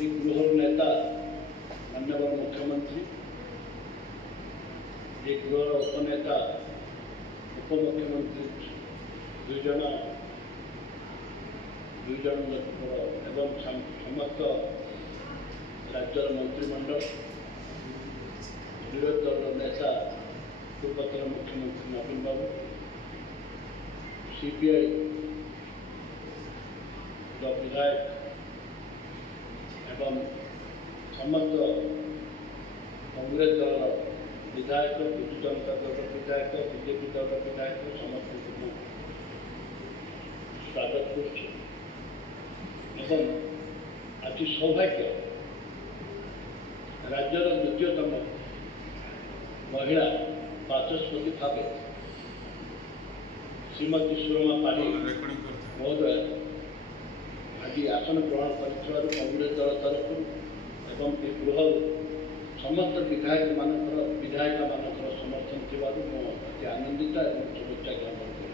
এই গৃহর নেতা মাননীয় মুখ্যমন্ত্রী, এই গৃহর উপনেতা উপমুখ্যমন্ত্রী দুই জন এবং সমস্ত রাজ্যর মন্ত্রিমণ্ডল, বিরোধী দলের নেতা ପୂର୍ବତନ ମୁଖ୍ୟମନ୍ତ୍ରୀ ନବୀନ ବାବୁ, सीपीआई विधायक एवं समस्त कांग्रेस दल विधायक, विजु जनता दल विधायक, बीजेपी दल विधायक समस्त स्वागत कर आज सौभाग्य राज्यर द्वितीयतम महिला बाचस्पति भाव श्रीमती सुरमा पाढ़ी महोदय आज आसन ग्रहण कर कांग्रेस दल तरफ एवं गृह समस्त विधायक विधायिका मानकर समर्थन थी अति आनंदित और शुभेच्छा ज्ञापन कर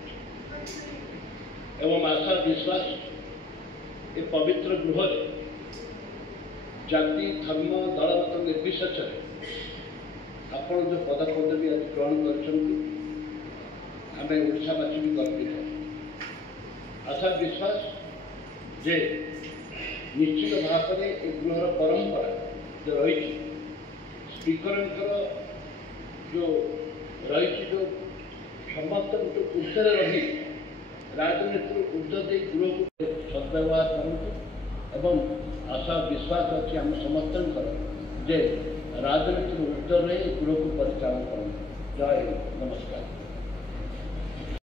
आशा विश्वास ए पवित्र गृह जाति धर्म दलमत निर्विशेष आपण जो पदपदवी आज ग्रहण कर ओडावासी भी गर्वित। आशा विश्वास जे निश्चित भाव में ए गृहर परंपरा जो रही स्पीकर जो रही जो समस्त जो ऊर्धर रही राजनीति ऊर्ध दे गृह को सद्व्यवहार करूँ आशा विश्वास अच्छी आम समस्त जे राजनीति ऊर्ध रही गृह को परिचालन करूँ। जय हिंद, नमस्कार।